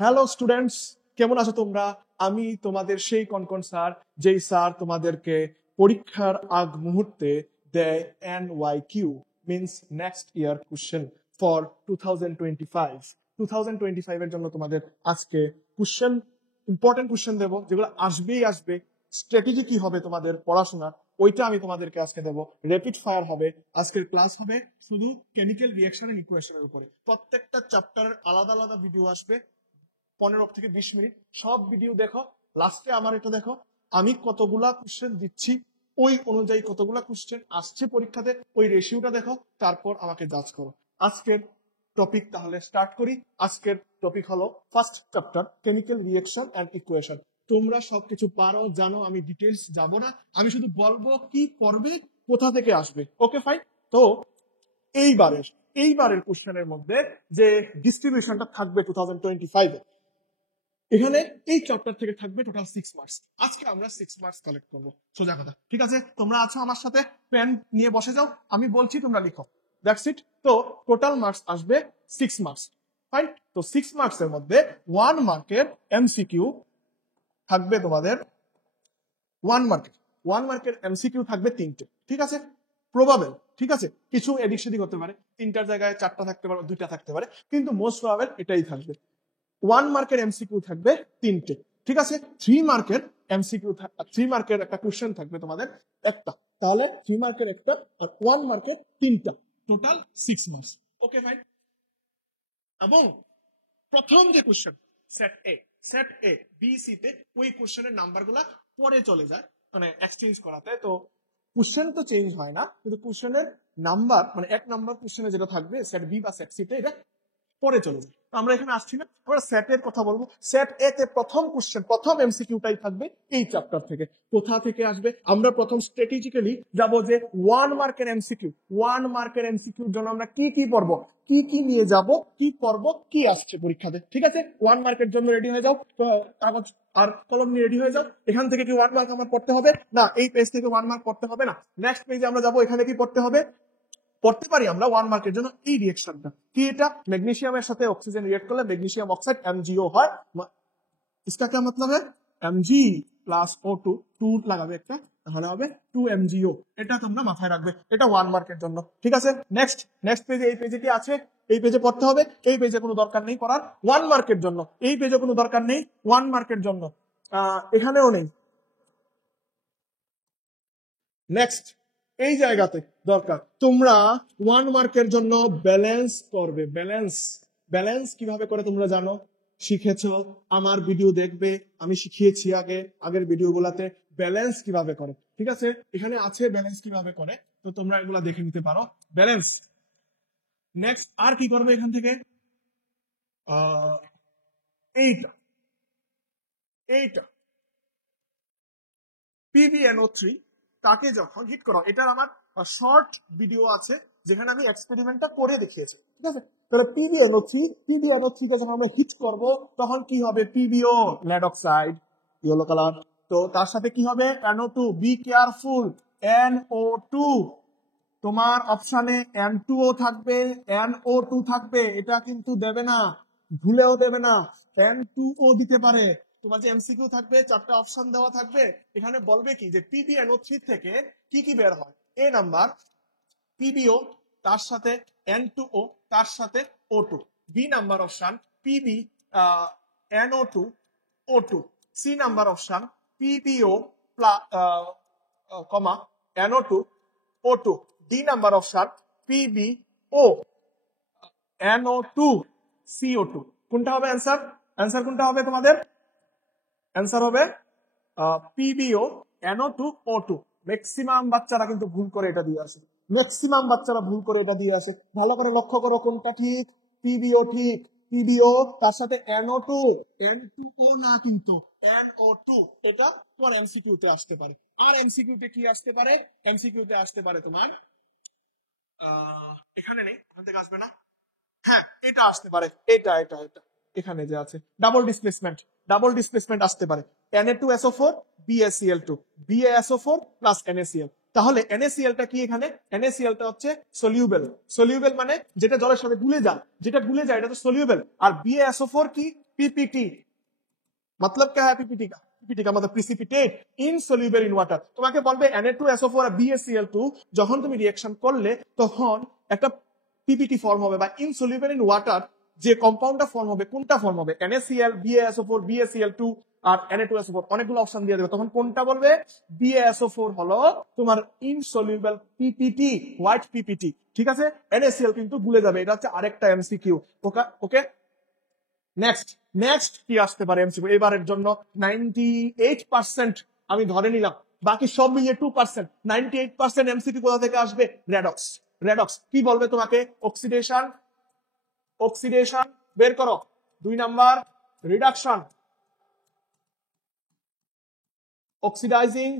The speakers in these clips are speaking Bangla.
হ্যালো স্টুডেন্টস, কেমন আছো তোমরা? আমি তোমাদের সেই কনকন স্যার, যেই স্যার তোমাদেরকে পরীক্ষার আগ মুহূর্তে দেয় NYQ, means next year question for 2025। 2025 এর জন্য তোমাদের আজকে কোশ্চেন, ইম্পর্টেন্ট কোশ্চেন দেবো, যেগুলো আসবেই আসবে। স্ট্র্যাটেজি কি হবে তোমাদের পড়াশোনার, ওইটা আমি তোমাদেরকে আজকে দেবো। র্যাপিড ফায়ার হবে। আজকের ক্লাস হবে শুধু কেমিক্যাল রিঅ্যাকশন এন্ড ইকুয়েশনের উপরে। প্রত্যেকটা চ্যাপ্টারের আলাদা আলাদা ভিডিও আসবে, 15 থেকে 20 মিনিট। সব ভিডিও দেখো, লাস্টে আমার এটা দেখো আমি কতগুলা কোশ্চেন দিচ্ছি, ওই অনুযায়ী কতগুলা কোশ্চেন আসছে পরীক্ষাতে, ওই রেশিওটা দেখো, তারপর আমাকে জাজ করো। আজকের টপিক তাহলে স্টার্ট করি। আজকের টপিক হলো first chapter, chemical reaction and equation. তোমরা সবকিছু পারো, জানো, আমি ডিটেলস যাব না, আমি শুধু বলবো কি করবে, কোথা থেকে আসবে। Okay fine. তো এইবারের কোশ্চেনের মধ্যে যে ডিস্ট্রিবিউশনটা থাকবে 2025 এ, এখানে এই চ্যাপ্টার থেকে থাকবে টোটাল 6 মার্কস। আজকে আমরা 6 মার্কস কালেক্ট করব, সোজা কথা। ঠিক আছে, তোমরা আছো আমার সাথে, পেন নিয়ে বসে যাও, আমি বলছি তোমরা লিখো, দ্যাটস ইট। তো টোটাল মার্কস আসবে 6 মার্কস। ফাইন। তো 6 মার্কস এর মধ্যে 1 মার্কের এমসিকিউ থাকবে তোমাদের, 1 মার্কের এমসিকিউ থাকবে 3টে। ঠিক আছে, প্রবাবেল। ঠিক আছে, কিছু এদিক সেদিক হতে পারে, 3টার জায়গায় 4টা থাকতে পারে, 2টা থাকতে পারে, কিন্তু মোস্ট প্রবাবেল এটাই থাকবে। 1 মার্কের এমসিকিউ থাকবে 3টে। ঠিক আছে, 3 মার্কের এমসিকিউ, 3 মার্কের একটা কোশ্চেন থাকবে তোমাদের একটা, তাহলে 3 মার্কের একটা আর 1 মার্কের 3টা, টোটাল 6 মার্কস। Okay fine. এবং প্রথম যে question set A B C তে, ওই কোশ্চেনের নাম্বারগুলা পরে চলে যায়, মানে এক্সচেঞ্জ করাতে। তো কোশ্চেন তো চেঞ্জ হয় না, কিন্তু কোশ্চেনের নাম্বার, মানে 1 নাম্বার কোশ্চেনে যেটা থাকবে সেট বি বা সেট সি তে, এটা পরে চলে যায়। আমরা এখানে আসছি না, আমরা সেটের কথা বলবো। সেট এ তে প্রথম কোশ্চেন, প্রথম এমসিকিউটাই থাকবে এই চ্যাপ্টার থেকে। কোথা থেকে আসবে? আমরা প্রথম স্ট্র্যাটেজিক্যালি যাব যে 1 মার্কের এমসিকিউ, 1 মার্কের এমসিকিউর জন্য আমরা কি কি পড়ব, কি কি নিয়ে যাব, কি পড়ব, কি আসছে পরীক্ষাতে। ঠিক আছে, 1 মার্কের জন্য রেডি হয়ে যাও, কাগজ আর কলম নিয়ে রেডি হয়ে যাও। এখান থেকে কি 1 মার্ক আমার পড়তে হবে না, এই পেজ থেকে 1 মার্ক পড়তে হবে না। নেক্সট পেজে আমরা যাব, এখানে কি পড়তে হবে, পড়তে পারি আমরা 1 মার্কের জন্য এই রিঅ্যাকশনটা কি। এটা ম্যাগনেসিয়ামের সাথে অক্সিজেন রিঅ্যাক্ট করলে ম্যাগনেসিয়াম অক্সাইড MgO হয়। इसका क्या मतलब है? Mg প্লাস O2, 2 লাগাবে একটা, তাহলে হবে 2MgO। এটা তোমরা মাথায় রাখবে, এটা 1 মার্কের জন্য। ঠিক আছে, নেক্সট পেজে, এই পেজে কি আছে, এই পেজে পড়তে হবে। এই পেজে কোনো দরকার নেই পড়ার 1 মার্কের জন্য, এই পেজে কোনো দরকার নেই 1 মার্কের জন্য, এখানেও নেই। নেক্সট এই জায়গাতে দরকার, তোমরা 1 মার্কের জন্য ব্যালেন্স করবে। ব্যালেন্স কিভাবে করে তোমরা জানো, শিখেছো, আমার ভিডিও দেখবে, আমি শিখিয়েছি আগের ভিডিওগুলোতে ব্যালেন্স কিভাবে করে। ঠিক আছে, এখানে আছে ব্যালেন্স কিভাবে করে, তো তোমরা এগুলা দেখে নিতে পারো। ব্যালেন্স নেক্সট আর কি করবে এখান থেকে, এইটা PbNO3 তাকে যখন হিট করো, এটার আমার শর্ট ভিডিও আছে যেখানে আমি এক্সপেরিমেন্টটা করে দেখিয়েছি। ঠিক আছে, তাহলে PbNO3 কে যখন আমরা হিট করব, তখন কি হবে, PbO lead oxide, yellow colour, তো তার সাথে কি হবে, NO2। বি কেয়ারফুল, NO2, তোমার অপশনে N2O থাকবে, NO2 থাকবে, এটা কিন্তু দেবে না, ভুলেও দেবে না। N2O দিতে পারে। তোমার যে এমসিকিউ থাকবে, 4টা অপশন দেওয়া থাকবে, এখানে বলবে কি যে PbNO3 থেকে কি কি বের হয়। এ নাম্বার PbO, তার সাথে N2O, তার সাথে O2। B number option PbNO2 O2। C number option PbO comma NO2 O2। D number option PbO NO2 CO2। কোনটা হবে অ্যান্সার? অ্যান্সার কোনটা হবে তোমাদের? অ্যান্সার হবে PbO NO2 O2। ম্যাক্সিমাম বাচ্চারা কিন্তু ভুল করে এটা দিয়ে আসে, ম্যাক্সিমাম বাচ্চারা ভুল করে এটা দিয়ে আসে। ভালো করে লক্ষ্য করো কোনটা ঠিক। PbO ঠিক, PbO তার সাথে NO2, N2O না কিন্তু NO2। এটা তোমার এমসিকিউ তে আসতে পারে। আর এমসিকিউ তে কি আসতে পারে, এমসিকিউ তে আসতে পারে তোমার, এখানে নেই, এখান থেকে আসবে না, হ্যাঁ এটা আসতে পারে, এটা এখানে যে আছে ডাবল ডিসপ্লেসমেন্ট আসতে পারে। Na2SO4 BaCl2, BaSO4 plus NaCl, তাহলে NaCl টা কি এখানে? NaCl টা হচ্ছে সলিউবেল। সলিউবেল মানে যেটা জলের সাথে গুলে যায়, যেটা গুলে যায় এটা তো সলিউবেল। আর BaSO4 কি? PPT। मतलब क्या है PPT का? PPT का मतलब precipitate insoluble in water। তোমাকে বলবে Na2SO4 আর BaCl2 যখন তুমি রিঅ্যাকশন করলে তখন একটা PPT ফর্ম হবে বা ইনসলিউবল ইন ওয়াটার যে কম্পাউন্ডটা ফর্ম হবে কোনটা ফর্ম হবে? NaCl, BaSO4, BaCl2 আর Na2SO4 অনেকগুলো অপশন দিয়ে দেবে, তখন কোনটা বলবে? BaSO4 হলো তোমার ইনসলিউবল PPT, হোয়াইট PPT। ঠিক আছে, NaCl কিন্তু ভুলে যাবে, এটা হচ্ছে আরেকটা এমসিকিউ। ওকে, নেক্সট কি আসতে পারে এমসিকিউ এবারের জন্য? 98% আমি ধরে নিলাম, বাকি সব মিলিয়ে 2%। 98% এমসিকিউ কোথা থেকে আসবে? রেডক্স। রেডক্স কি বলবে তোমাকে? অক্সিডেশন, অক্সিডেশন বের করো। 2 number reduction, oxidising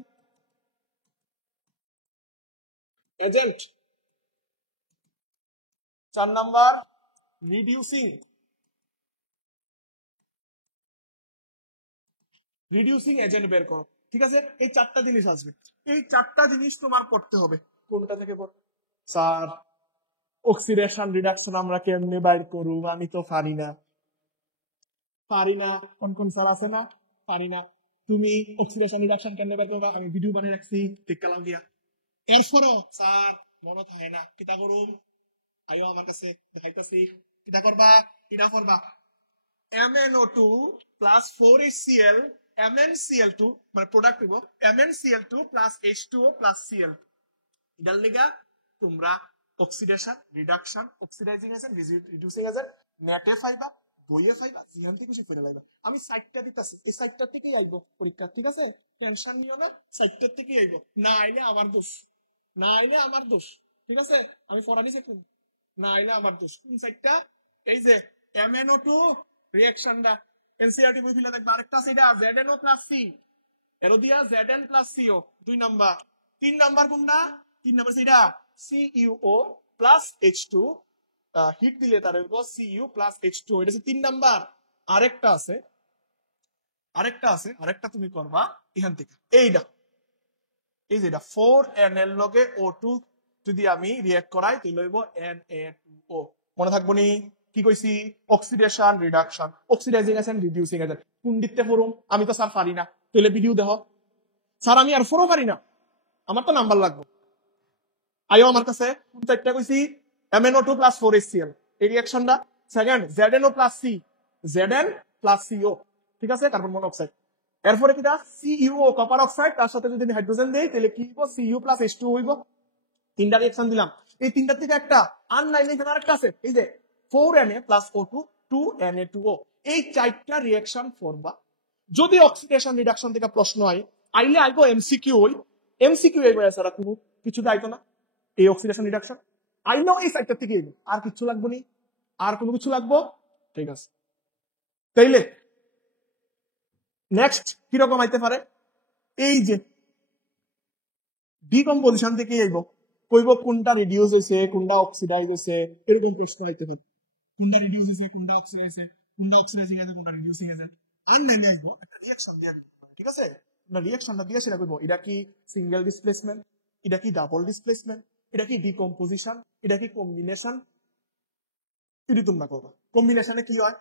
agent. 4 number reducing, reducing agent বের করো। ঠিক আছে, এই 4টা জিনিস আসবে, এই 4টা জিনিস তোমার পড়তে হবে। কোনটা থেকে পড়? স্যার অক্সিডেশন রিডাকশন আমরা কেমনে বাইর করব? আমি তো পারি না। পারি না, কোন কোন স্যার আছে না? পারি না। তুমি অক্সিডেশন রিডাকশন কেমনে বাইর করবা? আমি ভিডিও বানিয়ে রাখছি, টিকালাম দিয়া। এরপরও স্যার মনে থাকে না, কিটা করুম? আইও আমার কাছে, দেখাইতাছি। কিটা করবা? কিটা করবা? MnO2 plus 4HCl MnCl2 মানে প্রোডাক্ট হইব MnCl2 plus H2O plus Cl। এটার লিগা তোমরা oxidation reduction oxidising agent reducing agent নেটে পাইবা, বইয়ে পাইবা, জিহান থেকে কিছু ফেলে লাইবা। আমি সাইটটা দিতাছি, এই সাইটটা থেকেই আইবো পরীক্ষা। ঠিক আছে, টেনশন নিও না, সাইটটা থেকেই আইবো। না আইলে আমার দোষ, না আইলে আমার দোষ। ঠিক আছে, আমি পড়ানি কোন, না আইলে আমার দোষ। কোন সাইটটা? এই যে MnO2 রিঅ্যাকশনটা এনসিআরটি বই ফিলা দেখবা। আরেকটা আছে এটা ZNO প্লাস C, এরো দিয়া Zn plus CO 2 number. 3 number কোনটা? 3 নাম্বার সেটা CuO প্লাস H2, হিট দিলে তার হইব Cu প্লাস H2, এটা হচ্ছে 3 নাম্বার। আরেকটা আছে, আরেকটা তুমি করবা এখান থেকে, এইটা এই যে এটা 4n এর লগে O2 যদি আমি রিঅ্যাক্ট করাই তাহলে হইব Na2O। মনে থাকবো নি কি কইছি? Oxidation reduction oxidising agent reducing agent. কোন দিকতে পড়ুম? আমি তো স্যার পারি না, তাহলে ভিডিও দেখো। স্যার আমি আর ফোরও পারি না, আমার তো নাম্বার লাগবে। আইও আমার কাছে, কোন চারটা কইছি? MnO2 প্লাস 4HCl এই রিঅ্যাকশনটা। Second ZNO plus C, Zn plus CO। ঠিক আছে, কার্বন মনোক্সাইড। এরপরে কিটা? CuO কপার অক্সাইড, তার সাথে যদি আমি হাইড্রোজেন দেই তাহলে কি হইব? Cu প্লাস H2 হইব। 3টা রিঅ্যাকশন দিলাম, এই 3টার থেকে একটা আনলাইন এখানে আরেকটা আছে, এই যে 4Na প্লাস O2 2Na2O। এই 4টা রিঅ্যাকশন করবা। যদি অক্সিডেশন রিডাকশন থেকে প্রশ্ন হয়, আইলে আইবো এমসিকিউ। এমসিকিউ আইবো, এছাড়া কোনো কিছু দাইতো না। এই অক্সিডেশন রিডাকশন আইলেও এই সাইডটা থেকে আইবো, আর কিছু লাগবো নি, আর কোনো কিছু লাগবো? ঠিক আছে, তাইলে নেক্সট কিরকম আইতে পারে? এই যে ডিকম্পোজিশন থেকে আইবো, কইব কোনটা রিডিউস হইছে কোনটা অক্সিডাইজ হইছে, এরকম প্রশ্ন আইতে পারে। কোনটা রিডিউস হইছে কোনটা অক্সিডাইজ হইছে, কোনটা অক্সিডাইজিং আছে কোনটা রিডিউসিং আছে। আর নাইলে আইবো একটা রিঅ্যাকশন দিয়া দিব। ঠিক আছে, না রিঅ্যাকশনটা দিয়ে সেটা কইবো এটা কি সিঙ্গেল ডিসপ্লেসমেন্ট, এটা কি ডাবল ডিসপ্লেসমেন্ট, এটা কি ডিকম্পোজিশন, এটা কি কম্বিনেশন। এটি তোমরা করবা। কম্বিনেশনে কি হয়?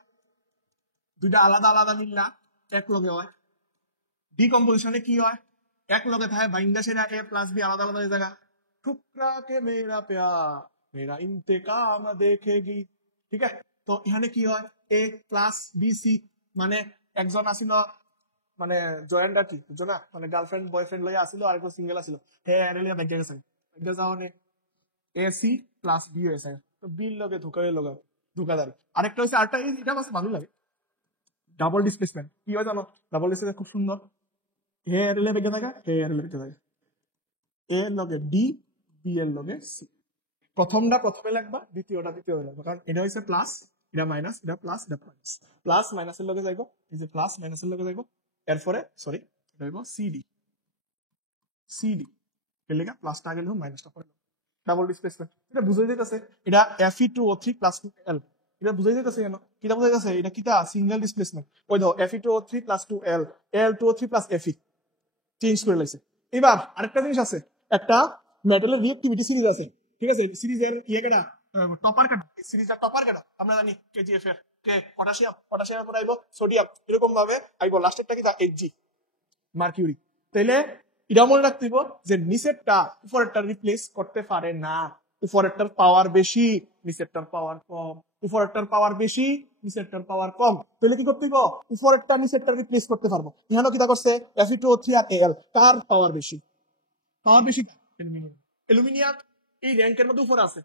দুইটা আলাদা আলাদা মিললা এক লগে হয়। ডিকম্পোজিশনে কি হয়? এক লগে থাকে বাইন্দা সেরা A প্লাস B আলাদা আলাদা জায়গা। ठुकरा के मेरा प्यार मेरा इंतकाम देखेगी। ঠিক আছে, তো এখানে কি হয়? A প্লাস B C মানে একজন আসিল, মানে জয়েন্টটা কি বুঝছো না, মানে গার্লফ্রেন্ড বয়ফ্রেন্ড লইয়া আসিল, আর একজন সিঙ্গেল আসিল। হ্যাঁ রেলিয়া ব্যাংকে গেছে, এটা যাওনে AC প্লাস B হয়েছে, তো বিল লগে ধোকাদারি। আরেকটা হচ্ছে আরেকটা, এটা বাস ভালো লাগে, ডাবল ডিসপ্লেসমেন্ট। কি হয় জানো? ডাবল ডিসপ্লেসমেন্ট খুব সুন্দর। হে রেলে বেগে থাকা, হে রেলে বেগে থাকা, এ এর লগে ডি, বি এর লগে সি। প্রথমটা প্রথমে লাগবা, দ্বিতীয়টা দ্বিতীয় লাগবা, কারণ এটা হচ্ছে প্লাস, এটা মাইনাস, এটা প্লাস, এটা মাইনাস। প্লাস মাইনাসের লগে যাইব, এই যে প্লাস মাইনাসের লগে যাইব। এরপরে সরি এটা হইব সিডি, সিডি এর লেগা প্লাসটা আগে লিখো, মাইনাসটা পরে। ডাবল ডিসপ্লেসমেন্ট এটা বুঝাই দিতেছে, এটা Fe2O3 প্লাস L, এটা বুঝাই দিতেছে কেন? কিটা বুঝাই দিতেছে? এটা কিটা সিঙ্গেল ডিসপ্লেসমেন্ট। ওই দেখো Fe2O3 plus 2L, L2O3 plus Fe change করে লাইছে। এবার আরেকটা জিনিস আছে, একটা মেটালের রিঅ্যাক্টিভিটি সিরিজ আছে, ঠিক আছে? সিরিজের ইয়ে কেটা টপার কেটা, সিরিজের টপার কেটা আমরা জানি কেজিএফ এর কে পটাশিয়াম, পটাশিয়ামের পর আইবো সোডিয়াম, এরকম ভাবে আইবো লাস্টেরটা কি এইচজি মার্কিউরি। তাইলে এটা মনে রাখতে হইব যে নিচেরটা উপরেরটা রিপ্লেস করতে পারে না, উপরেরটার পাওয়ার বেশি নিচেরটার পাওয়ার কম, উপরেরটার পাওয়ার বেশি নিচেরটার পাওয়ার কম। তাহলে কি করতে হইব, উপরেরটা নিচেরটা রিপ্লেস করতে পারবো। এখানেও কিটা করছে Fe2O3 আর Al, কার পাওয়ার বেশি? পাওয়ার বেশি অ্যালুমিনিয়াম। অ্যালুমিনিয়াম এই র্যাঙ্কের মধ্যে উপরে আছে,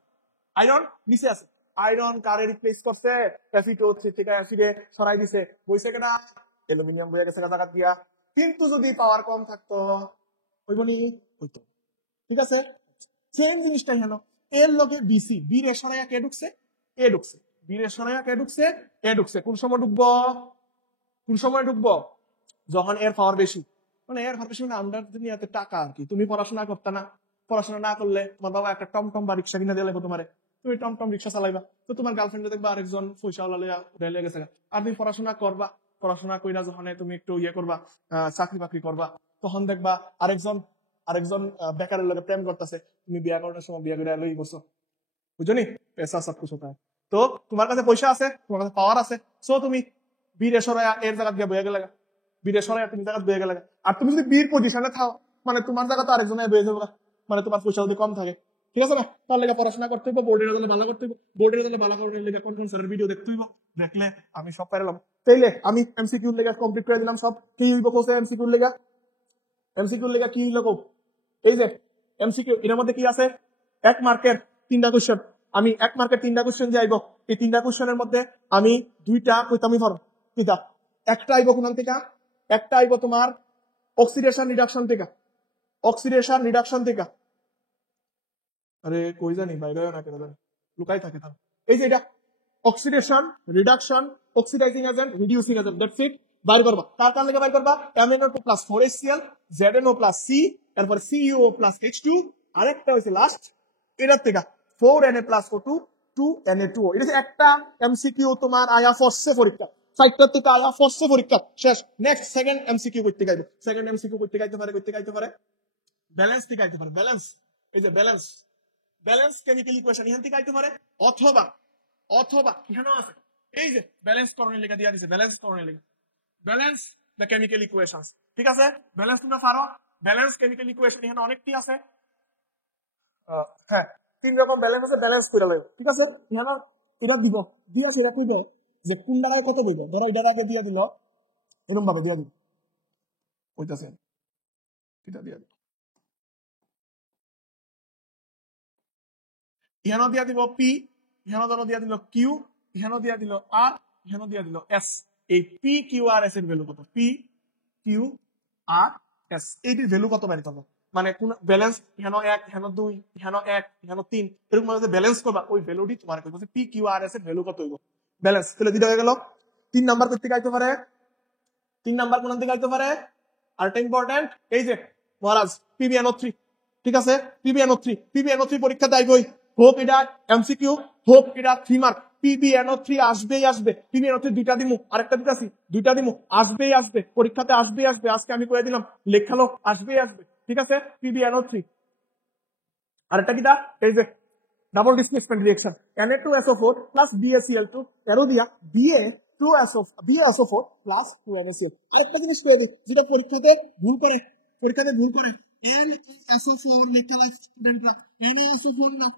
আয়রন নিচে আছে। আয়রন কারে রিপ্লেস করছে? Fe2O3 থেকে অ্যাসিডে সরাই দিছে, বইছে কেনা অ্যালুমিনিয়াম বইয়া গেছে জায়গা দিয়া। কিন্তু যদি পাওয়ার কম থাকতো হইবনি, হইতো। ঠিক আছে, সেম জিনিসটা হেন এর লগে বিসি, বি রে সরাইয়া কে ঢুকছে? এ ঢুকছে। বি রে সরাইয়া কে ঢুকছে? এ ঢুকছে। কোন সময় ঢুকবো? কোন সময় ঢুকবো? যখন এর পাওয়ার বেশি। মানে এর পাওয়ার বেশি মানে আমরা দুনিয়াতে টাকা আর কি। তুমি পড়াশোনা করতে না, পড়াশোনা না করলে তোমার বাবা একটা টমটম বা রিক্সা কিনে দিয়ে লাগবে তোমারে, তুমি টমটম রিক্সা চালাইবা, তো তোমার গার্লফ্রেন্ডে দেখবা আরেকজন পয়সাওয়ালা লইয়া রেলে গেছে। আর তুমি পড়াশোনা করবা, পড়াশোনা কইরা যখন তুমি একটু ইয়ে করবা, চাকরি বাকরি করবা, তখন দেখবা আরেকজন আরেকজন বেকারের লগে প্রেম করতেছে, তুমি বিয়া করার সময় বিয়া করে লই বসো, বুঝছো নি? পেশা সব কিছু পায়। তো তোমার কাছে পয়সা আছে, তোমার কাছে পাওয়ার আছে, সো তুমি বীরে সরাইয়া এর জায়গা দিয়ে বয়ে গেলে, বীরে সরাইয়া তুমি জায়গা বয়ে গেলে। আর তুমি যদি বীর পজিশনে থাও, মানে তোমার জায়গা তো আরেকজনে বয়ে যাবে, মানে তোমার পয়সা যদি কম থাকে, ঠিক আছে না? তার লেগে পড়াশোনা করতে হইব, বোর্ডের রেজাল্ট ভালো করতে হইব, বোর্ডের রেজাল্ট ভালো করার লেগে কোন কোন স্যারের ভিডিও দেখতে হইব, দেখলে আমি সব পাইলাম। তাইলে আমি এমসিকিউর লেগে কমপ্লিট করে দিলাম সব। কি হইব কোসে এমসিকিউর লেগে? এমসিকিউর লেগে কি হইল? এই যে এমসিকিউ, এর মধ্যে কি আছে? এক মার্কের 3টা কোশ্চেন। আমি এক মার্কের 3টা কোশ্চেন যে আইব, এই 3টা কোশ্চেনের মধ্যে আমি 2টা কইতামি ধর, দুইটা। একটা আইব কোন থেকে? একটা আইব তোমার অক্সিডেশন রিডাকশন থেকে, অক্সিডেশন রিডাকশন থেকে। আরে কই জানি বাইরে না কেন জানি লুকাই থাকে তার। এই যে এটা oxidation reduction, oxidising agent, reducing agent, that's it. বাইর করবা কার কার লেগে বাইর করবা? MnO2 plus 4HCl, ZnO plus C, এরপর CuO প্লাস H2, আরেকটা হইছে লাস্ট এটার থেকে 4Na প্লাস O2 2Na2O। এটা একটা এমসিকিউ তোমার আয়া ফসছে পরীক্ষা, সাইটটার থেকে আয়া ফসছে পরীক্ষা শেষ। নেক্সট সেকেন্ড এমসিকিউ করতে গাইবো, সেকেন্ড এমসিকিউ করতে গাইতে পারে, করতে গাইতে পারে ব্যালেন্স থেকে গাইতে পারে, ব্যালেন্স। এই যে ব্যালেন্স, ব্যালেন্স কেমিক্যাল ইকুয়েশন এখান থেকে গাইতে পারে, অথবা অথবা এখানেও আছে, এই যে ব্যালেন্স করণের লেখা দিয়া দিছে, ব্যালেন্স করণের লেখা, ব্যালেন্স দ্য কেমিক্যাল ইকুয়েশন। ঠিক আছে, ব্যালেন্স তোমরা পারো, ব্যালেন্স কেমিক্যাল ইকুয়েশন এখানে অনেকটি আছে। হ্যাঁ, 3 রকম ব্যালেন্স আছে, ব্যালেন্স করে লইব। ঠিক আছে, এখানে এটা দিব, দিয়া সেটা কইব যে কোন দ্বারায় কত দিব। ধরো এটা আগে দিয়া দিল, এরকম ভাবে দিয়া দিল, ওইটাছে এটা দিয়া দিল, এখানেও দিয়া দিব পি, এখানেও ধরো দিয়া দিল কিউ, এখানেও দিয়া দিল আর, এখানেও দিয়া দিল এস। এই পি কিউ আর এস এর ভ্যালু কত? পি কিউ আর এস এইটির ভ্যালু কত বাড়িতে হবে? মানে কোন ব্যালেন্স এখানেও 1, এখানেও 2, এখানেও 1, এখানেও 3, এরকম ভাবে ব্যালেন্স করবা, ওই ভ্যালুটি তোমার কত? পি কিউ আর এস এর ভ্যালু কত হইব? ব্যালেন্স। তাহলে দিতে হয়ে গেল। 3 নাম্বার করতে গাইতে পারে, 3 নাম্বার কোন দিকে গাইতে পারে? আরেকটা ইম্পর্টেন্ট, এই যে মহারাজ PbNO3। ঠিক আছে, PbNO3 পরীক্ষা দেয়ই, হোক এটা এমসিকিউ হোক এটা 3 মার্ক, PbNO3 আসবেই আসবে। PbNO3 দুইটা দিমু, আরেকটা দিতাছি, দুইটা দিমু, আসবেই আসবে, পরীক্ষাতে আসবেই আসবে। আজকে আমি কয়ে দিলাম, লেখালো আসবেই আসবে। ঠিক আছে, PbNO3। আরেকটা কিটা? এই যে double displacement reaction, Na2SO4 plus BaCl2, এরো দিয়া BaSO4 প্লাস 2NaCl। আরেকটা জিনিস কয়ে দিই, যেটা পরীক্ষাতে ভুল করে, পরীক্ষাতে ভুল করে, NaSO4 লেখা স্টুডেন্টরা, NaSO4 না,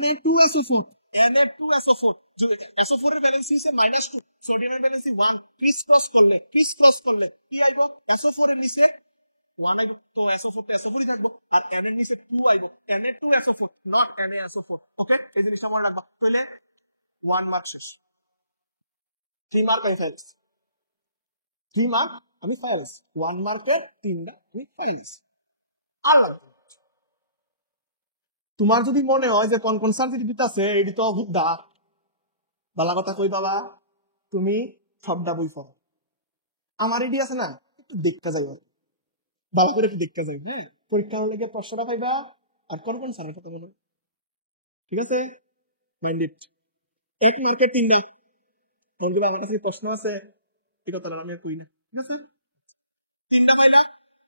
Na2SO4, Na2SO4। SO4 এর ভ্যালেন্সি হচ্ছে -2, সোডিয়ামের ভ্যালেন্সি 1, ক্রিস ক্রস করলে কি আইবো? SO4 এর নিচে 1 আইবো, তো SO4 তো SO4 ই থাকবো, আর N এর নিচে 2 আইবো, Na2SO4 নট NaSO4। ওকে, এই জিনিসটা মনে রাখবা। তাহলে 1 মার্ক শেষ, 3 মার্ক আমি ফাইলস, 3 মার্ক আমি ফাইলস, 1 মার্কের 3টা আমি ফাইলস। আর লাগবে না। তোমার যদি মনে হয় যে কোন কোন সাবজেক্ট দিতেছে এটি তো হুদ্দা, বালা কথা কই বাবা, তুমি সবটা বই পড়ো। আমার এডি আছে না, একটু দেখতে যাবে, ভালো করে একটু দেখতে যাবে। হ্যাঁ, পরীক্ষার লেগে প্রশ্নটা পাইবা, আর কোন কোন স্যারের কথা বলো। ঠিক আছে, মাইন্ড ইট। 1 মার্কের 3টা, আমার কাছে প্রশ্ন আছে, এই কথাটা আমি আর কই না। ঠিক আছে, 3টা কইলা,